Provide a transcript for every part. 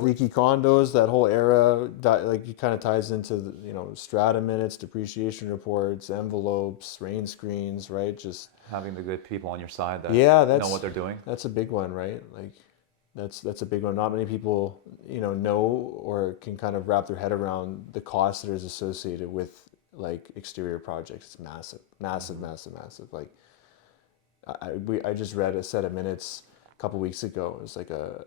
Leaky condos, that whole era, like it kind of ties into strata minutes, depreciation reports, envelopes, rain screens, right? Just Having the good people on your side that yeah, know what they're doing. that's a big one, right? Like that's a big one. Not many people know or can kind of wrap their head around the cost that is associated with like exterior projects. It's massive, massive, Mm-hmm. massive, massive. Like I just read a set of minutes a couple weeks ago. It was like a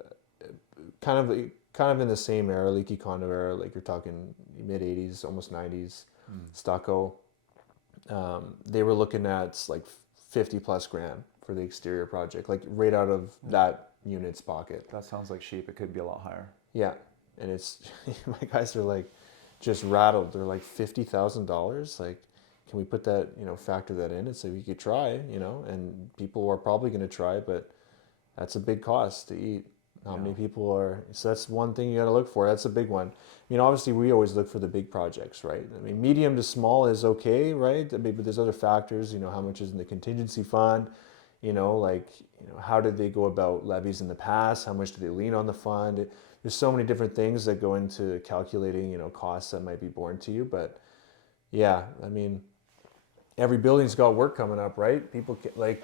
kind of in the same era, leaky condo era. Like you're talking mid '80s, almost '90s, Mm. stucco. They were looking at like 50 plus grand for the exterior project, like right out of Yeah, that unit's pocket. that sounds like cheap. It could be a lot higher. Yeah, and it's my guys are like just rattled. They're like $50,000. Like, can we put that, factor that in and say we could try, and people are probably going to try, but that's a big cost to eat. How Yeah. many people are? So that's one thing you got to look for. That's a big one. Obviously, we always look for the big projects, right? I mean, medium to small is okay, right? I mean, but there's other factors. How much is in the contingency fund? Like, how did they go about levies in the past? How much do they lean on the fund? There's so many different things that go into calculating, costs that might be borne to you. But yeah, I mean, every building's got work coming up, right? People like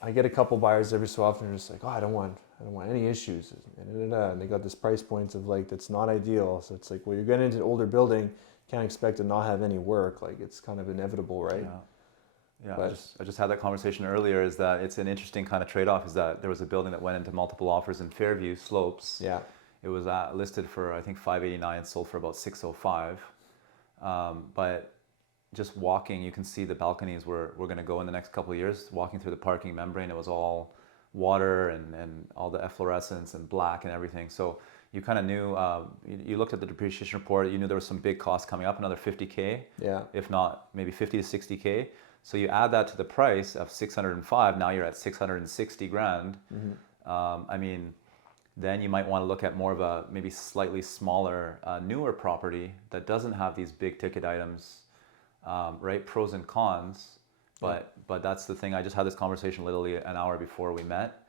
I get a couple buyers every so often who are just like, oh, I don't want any issues, and they got this price point of like that's not ideal. So it's like, well, you're getting into an older building, can't expect to not have any work. Like it's kind of inevitable, right? Yeah. Yeah, But I just had that conversation earlier. Is that it's an interesting kind of trade-off. Is that there was a building that went into multiple offers in Fairview Slopes. yeah, It was listed for I think 589, sold for about 605. But just walking, you can see the balconies were going to go in the next couple of years. Walking through the parking membrane, it was all water and all the efflorescence and black and everything. So you kind of knew, you looked at the depreciation report, you knew there was some big costs coming up, another 50K, yeah, if not maybe 50 to 60K. So you add that to the price of 605, now you're at 660 grand. I mean, then you might want to look at more of a maybe slightly smaller, newer property that doesn't have these big ticket items, right? Pros and cons. yeah, But that's the thing. I just had this conversation literally an hour before we met.